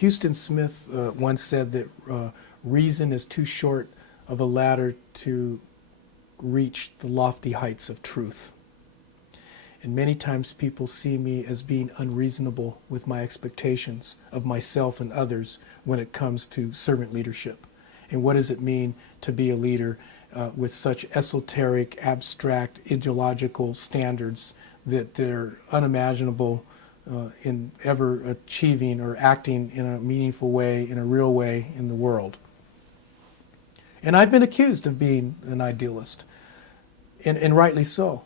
Houston Smith once said that reason is too short of a ladder to reach the lofty heights of truth. And many times people see me as being unreasonable with my expectations of myself and others when it comes to servant leadership. And what does it mean to be a leader with such esoteric, abstract, ideological standards that they're unimaginable in ever achieving or acting in a meaningful way, in a real way in the world. And I've been accused of being an idealist, and rightly so.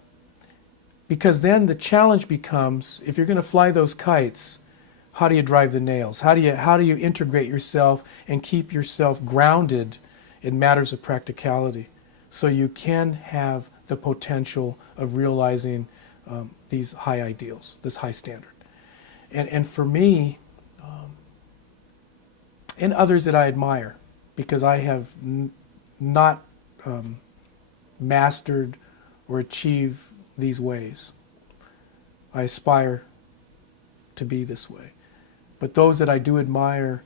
Because then the challenge becomes, if you're going to fly those kites, how do you drive the nails? How do you integrate yourself and keep yourself grounded in matters of practicality so you can have the potential of realizing these high ideals, this high standard? And for me, and others that I admire, because I have not mastered or achieved these ways. I aspire to be this way. But those that I do admire,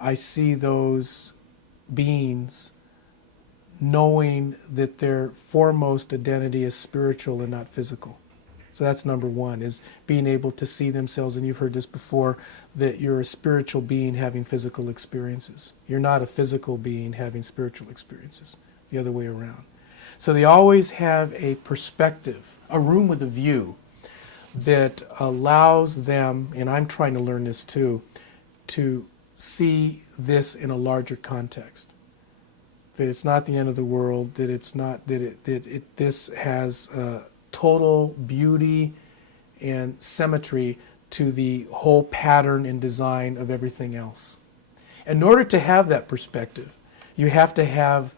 I see those beings knowing that their foremost identity is spiritual and not physical. So that's number one, is being able to see themselves, and you've heard this before, that you're a spiritual being having physical experiences. You're not a physical being having spiritual experiences, the other way around. So they always have a perspective, a room with a view that allows them, and I'm trying to learn this too, to see this in a larger context. That it's not the end of the world, that it's not, this has total beauty and symmetry to the whole pattern and design of everything else. In order to have that perspective, you have to have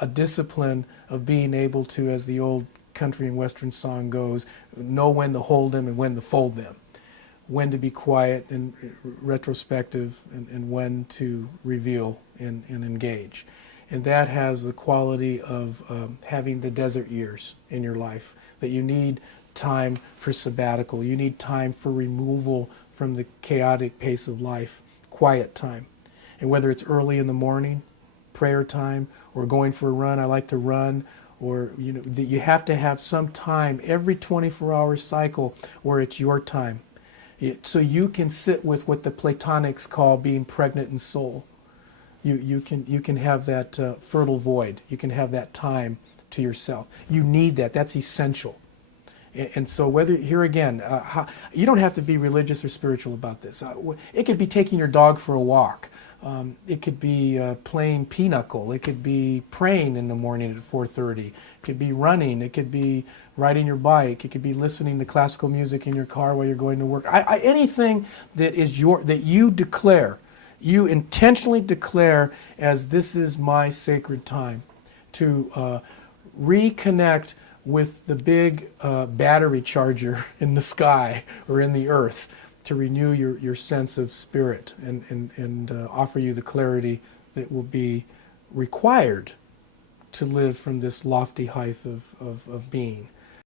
a discipline of being able to, as the old country and western song goes, know when to hold them and when to fold them, when to be quiet and retrospective, and when to reveal and engage. And that has the quality of having the desert years in your life, that you need time for sabbatical, you need time for removal from the chaotic pace of life, quiet time. And whether it's early in the morning, prayer time, or going for a run, I like to run, or you have to have some time every 24-hour cycle where it's your time, so you can sit with what the Platonics call being pregnant in soul. You can have that fertile void. You can have that time to yourself. You need that. That's essential. And so whether, here again, you don't have to be religious or spiritual about this. It could be taking your dog for a walk. It could be playing pinochle. It could be praying in the morning at 4:30. It could be running. It could be riding your bike. It could be listening to classical music in your car while you're going to work. Anything that is that you declare, you intentionally declare as this is my sacred time to reconnect with the big battery charger in the sky or in the earth, to renew your sense of spirit and offer you the clarity that will be required to live from this lofty height of being.